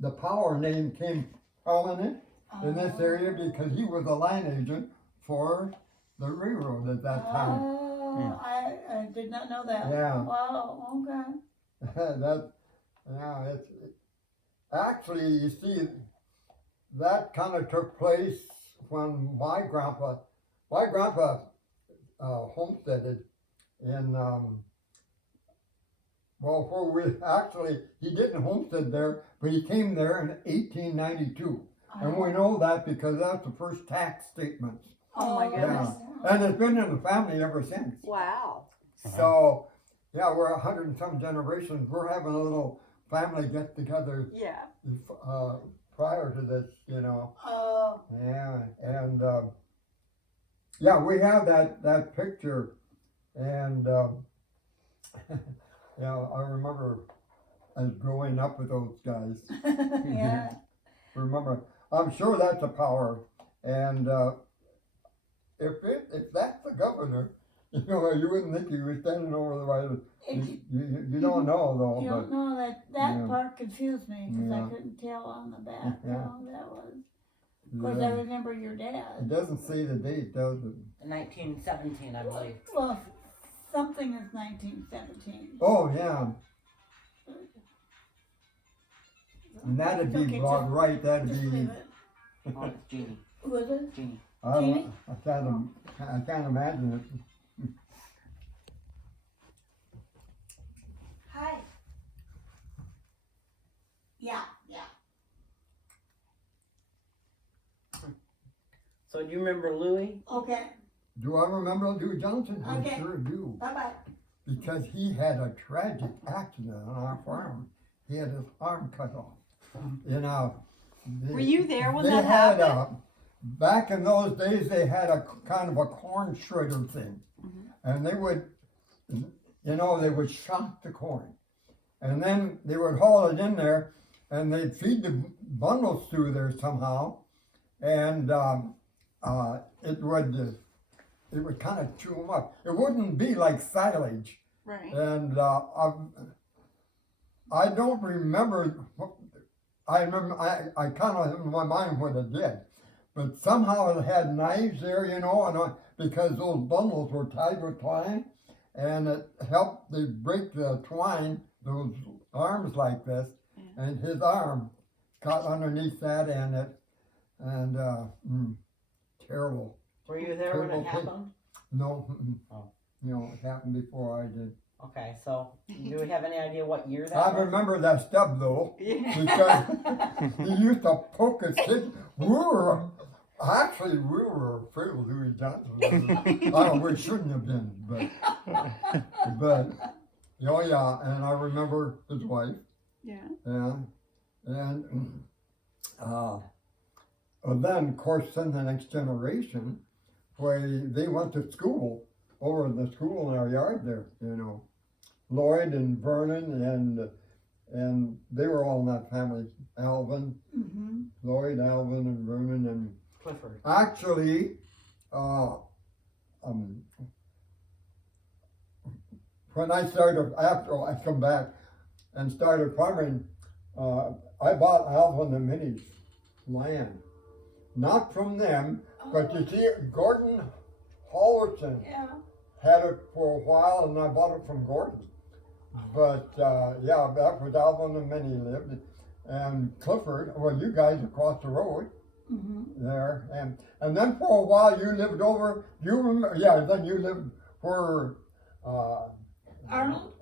the power name came prominent in this area because he was a line agent for the railroad at that time. Oh, I did not know that. Yeah. Wow, okay. It's actually, you see, that kind of took place when my grandpa homesteaded in, where he didn't homestead there, but he came there in 1892. And we know that because that's the first tax statements. Oh my goodness. Yeah. And it's been in the family ever since. Wow. So, yeah, we're 100 and some generations. We're having a little family get together. Yeah. Prior to this, you know. Oh. Yeah, and yeah, we have that picture, and yeah, I remember as growing up with those guys. Yeah. Remember, I'm sure that's a power, and if that's the governor, you know, you wouldn't think he was standing over the right. You don't know though. You don't know that yeah. part confused me because Yeah. I couldn't tell on the back Yeah. how that was. Because I remember your dad. It doesn't say the date, does it? 1917, I believe. Well, something is 1917. Oh yeah. And that'd be Okay, about right. That'd Just be. leave it. Oh, it's Jeannie. Was it? Jeannie. Jeannie? I can't imagine it. Hi. Yeah. So do you remember Louis? Okay. Do I remember Lou Johnson? I Okay. sure do. Bye-bye. Because he had a tragic accident on our farm. He had his arm cut off. You know. Were you there when they that had happened? Back in those days, they had a kind of a corn shredder thing. And they would, you know, they would shock the corn. And then they would haul it in there and they'd feed the bundles through there somehow. And it would kind of chew them up. It wouldn't be like silage. Right. And I don't remember. I kind of have in my mind what it did, but somehow it had knives there, you know, and because those bundles were tied with twine, and it helped to break the twine, those arms like this, and his arm got underneath that, and terrible. Were you there when it happened? No, Oh. you know, it happened before I did. Okay, so do we have any idea what year that I was? remember that stub though, Yeah. because he used to poke his kid. We were afraid of Louis Johnson. We shouldn't have been, but oh yeah, and I remember his wife. Yeah. Yeah, and then of course, then the next generation, where they went to school over in the school in our yard there, you know. Lloyd and Vernon and they were all in that family. Alvin, Lloyd, Alvin, and Vernon, and Clifford. actually, when I started after I come back and started farming, I bought Alvin and Minnie's land, not from them, but you see, Gordon Halverson had it for a while, and I bought it from Gordon. But yeah, that was Alvin and Minnie lived, and Clifford. Well, you guys across the road there, and then for a while you lived over. You remember? Yeah, then you lived where Arnold?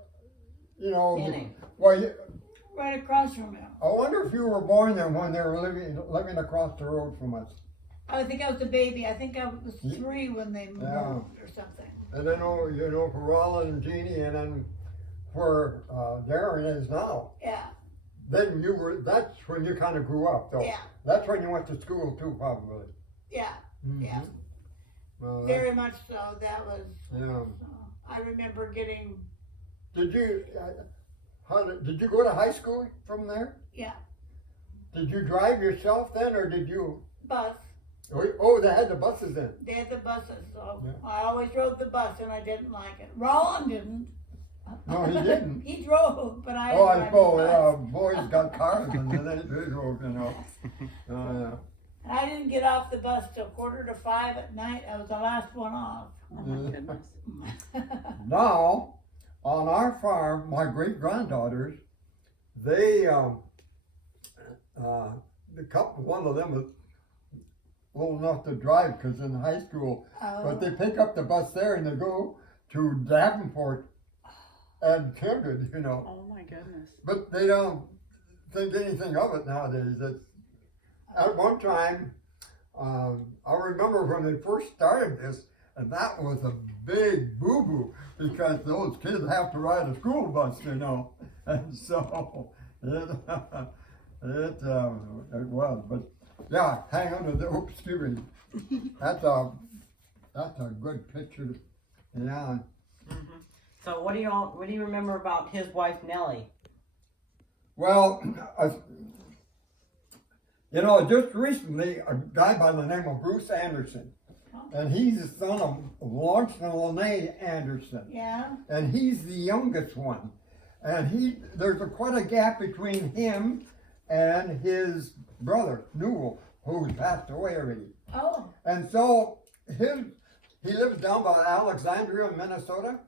you know. Penny. Well, Right across from him. I wonder if you were born there when they were living across the road from us. I think I was a baby. I think I was 3 when they moved or something. And then you know, for Roland and Jeannie, and then where Darren is now. Yeah. Then that's when you kind of grew up, though. Yeah. That's when you went to school too, probably. Yeah. Mm-hmm. Yeah. Well, Very much so. That was. yeah. I remember getting. Did you go to high school from there? Yeah. Did you drive yourself then, or did you? Bus. Oh, they had the buses then. They had the buses, so Yeah. I always rode the bus, and I didn't like it. Roland didn't. No, he didn't. He drove, but I. Oh, I drive suppose, the yeah, bus. boys got cars and then they drove, you know. Yeah. And I didn't get off the bus till 4:45 at night. I was the last one off. Oh my goodness. Now, on our farm, my great granddaughters, they, one of them was old enough to drive because in high school, but they pick up the bus there and they go to Davenport and Kindred, you know. Oh my goodness. But they don't think anything of it nowadays. At one time, I remember when they first started this, and that was a big boo-boo because those kids have to ride a school bus, you know. And so it was. But yeah, hang on to the oops, excuse me. That's a good picture. Yeah. Mm-hmm. So what do you remember about his wife Nellie? Well, just recently, a guy by the name of Bruce Anderson, and he's the son of Lawrence and Lene Anderson, Yeah. and he's the youngest one, and there's quite a gap between him and his brother Newell, who's passed away already, Oh. and so he lives down by Alexandria, Minnesota,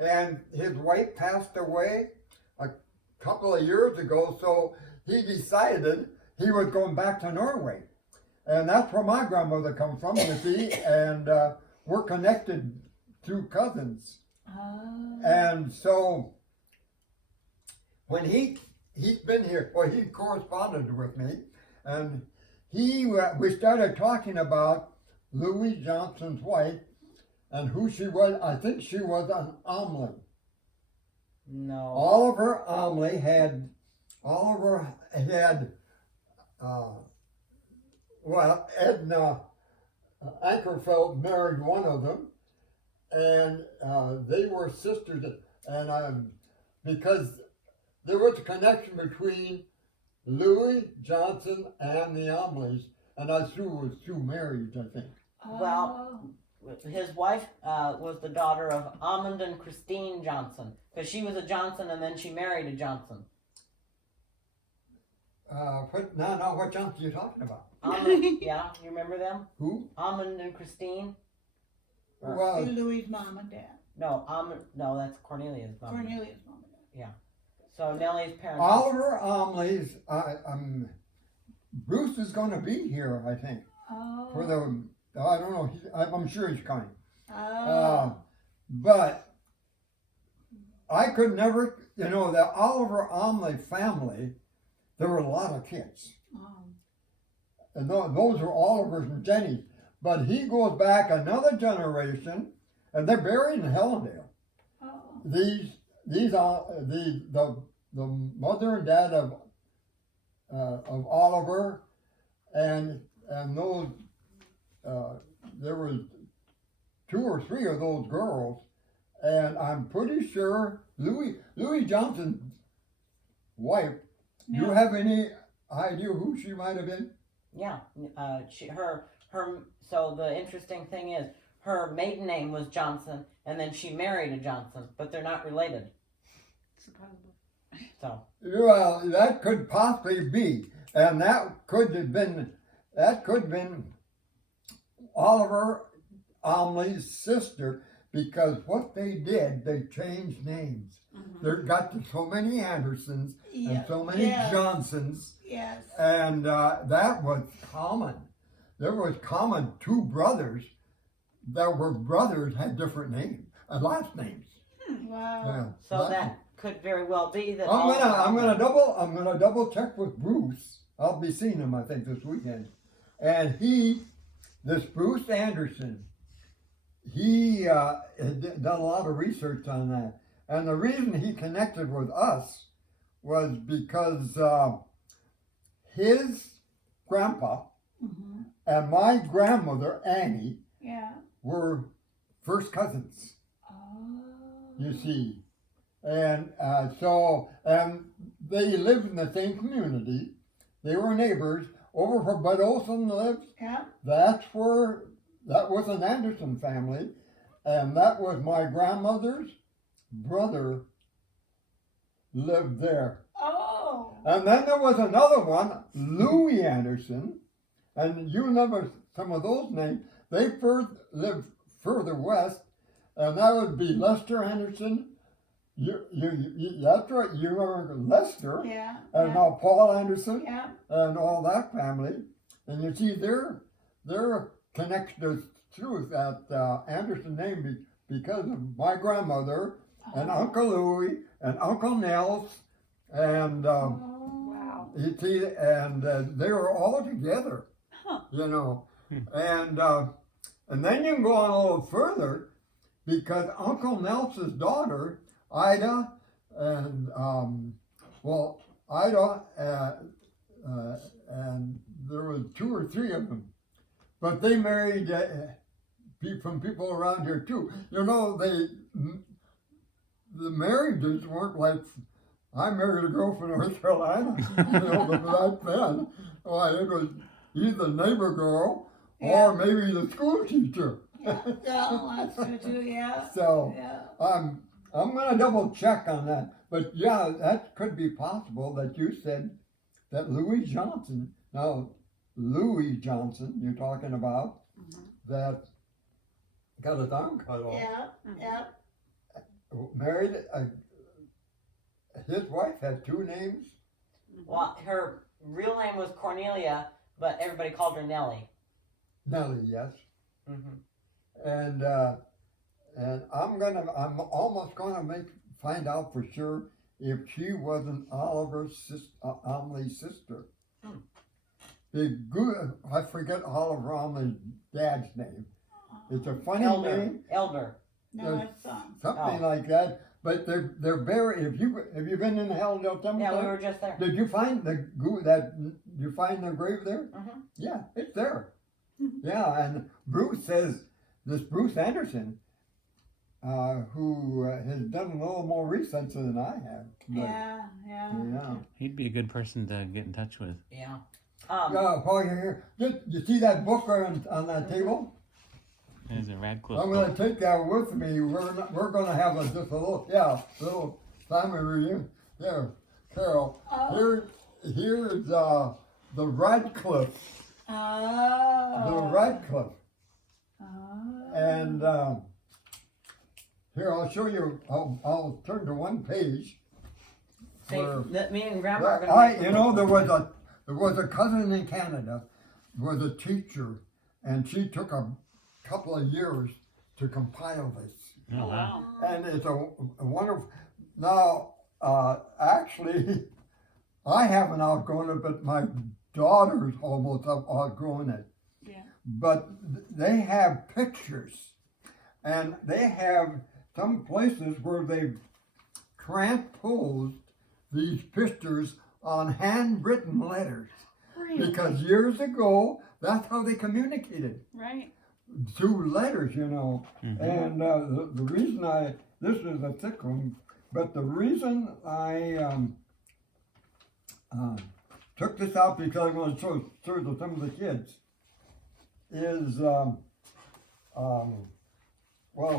and his wife passed away a couple of years ago, so he decided he was going back to Norway. And that's where my grandmother comes from, you see, and we're connected through cousins. Oh. And so when he's been here, well, he corresponded with me, and we started talking about Louis Johnson's wife and who she was. I think she was an Omley. No. Oliver Omley had Edna Ankerfeld married one of them, and they were sisters, and because there was a connection between Louis Johnson and the Omleys, and that's who was through marriage, I think. Well, his wife was the daughter of Amund and Christine Johnson, because she was a Johnson and then she married a Johnson. What Johnson are you talking about? Amund, yeah, you remember them? Who? Amund and Christine? Well, Louis' mom and dad. No, no, that's Cornelia's mom. Cornelia's mom and dad. So Nellie's parents. Oliver Omley's, Bruce is going to be here, I think, Oh. for the, I don't know, I'm sure he's coming. Oh. But I could never, the Oliver Omley family, there were a lot of kids. Oh. And those were Oliver's and Jenny's. But he goes back another generation, and they're buried in Hellendale. Oh. These are the mother and dad of Oliver, and those there was 2 or 3 of those girls, and I'm pretty sure Louis Johnson's wife. No. Do you have any idea who she might have been? Yeah, so the interesting thing is, her maiden name was Johnson, and then she married a Johnson, but they're not related. So. Well, that could possibly be, and that could have been Oliver Omley's sister, because what they did, they changed names. Mm-hmm. There got so many Andersons and so many Johnsons, Yes. and that was common. There was common 2 brothers that were brothers had different names, last names. Wow. Yeah. So that could very well be that. I'm gonna double check with Bruce. I'll be seeing him, I think, this weekend. And this Bruce Anderson, he had done a lot of research on that. And the reason he connected with us was because his grandpa Mm-hmm. and my grandmother, Annie, Yeah. were first cousins, Oh. you see. And they lived in the same community. They were neighbors. Over where Bud Olson lives, Yeah. that was an Anderson family, and that was my grandmother's brother lived there. Oh. And then there was another one, Louis Anderson, and you remember some of those names. They lived further west, and that would be Lester Anderson. That's right. You remember Lester, Yeah. and Yeah. now Paul Anderson, Yeah. and all that family. And you see, they're connected us through that Anderson name because of my grandmother and Uncle Louis and Uncle Nels, and Wow. you see, and they were all together, Huh. you know, and then you can go on a little further because Uncle Nelson's daughter Ida and Ida and there was 2 or 3 of them, but they married from people around here too. You know, the marriages weren't like I married a girl from North Carolina. You know, but back then, well, it was either the neighbor girl or maybe the school teacher. Yeah. That's true too. Yeah. So Yeah. I'm gonna double check on that. But yeah, that could be possible that you said that Louis Johnson. Now, Louis Johnson, you're talking about that got his arm cut off. Yeah. Yeah. Married his wife had 2 names. Well, her real name was Cornelia, but everybody called her Nellie. Nellie, yes. Mm-hmm. And I'm almost gonna find out for sure if she wasn't Omley's sister. I forget Oliver Omley's dad's name. It's a funny name. Elder. No, it's Something like that. But they're buried. Have you been in the Hallandale Cemetery? Yeah, we were just there. Did you find did you find their grave there? Mm-hmm. Yeah, it's there. Yeah, and Bruce says this Bruce Anderson, who has done a little more research than I have. But, Yeah. yeah. He'd be a good person to get in touch with. Yeah. Paul, you're here. You see that book on that table? There's a Radcliffe I'm book. gonna take that with me. We're gonna have just a little family reunion. There, Carol. Here's the Radcliffe. Oh. The Radcliffe. Oh. And here I'll show you. I'll turn to one page. See, where- that me and Grandma are gonna make you know, there was a cousin in Canada, was a teacher, and she took a couple of years to compile this. Oh, wow. And it's a wonderful. Now, actually, I haven't outgrown it, but my daughters almost have outgrown it. Yeah. But they have pictures, and they have some places where they've transposed these pictures on handwritten letters. Really? Because years ago, that's how they communicated. Right. Through letters, you know. Mhm. And the reason this is a thick one, but the reason I took this out because I want to show to some of the kids is, well,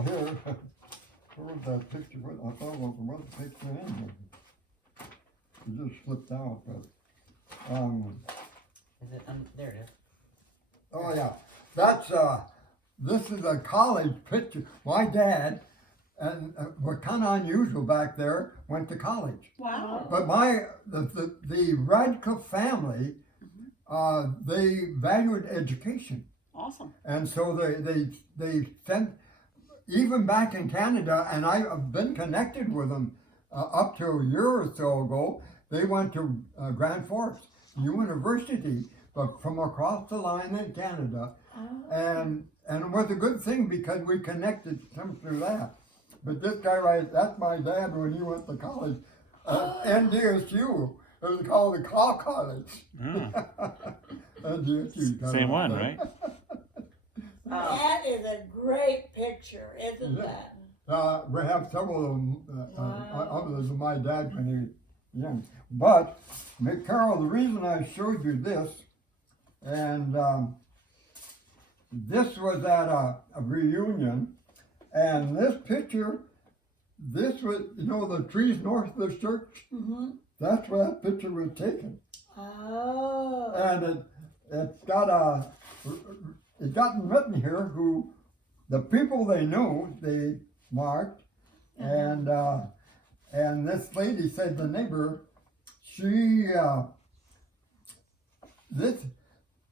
here, where's that picture? I thought there was a picture in here. It just slipped out, but, Is it? There it is. oh yeah, that's, this is a college picture. My dad, and we're kind of unusual back there, went to college. Wow. But the Radcliffe family, they valued education. Awesome. And so they sent, even back in Canada, and I've been connected with them up to a year or so ago. They went to Grand Forks University, but from across the line in Canada. And it was a good thing because we connected some through that. But this guy that's my dad when he went to college at NDSU. It was called the Claw College. NDSU. Same one, right? That is a great picture, isn't Yeah. that? We have several of them, Wow. others of my dad when he was young. But, Carol, the reason I showed you this, and this was at a reunion, and this picture this was, you know, the trees north of the church. Mm-hmm. That's where that picture was taken, Oh. and it's got written here who the people they knew they marked, and this lady said the neighbor, she this,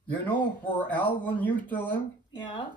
you know where Alvin used to live? Yeah.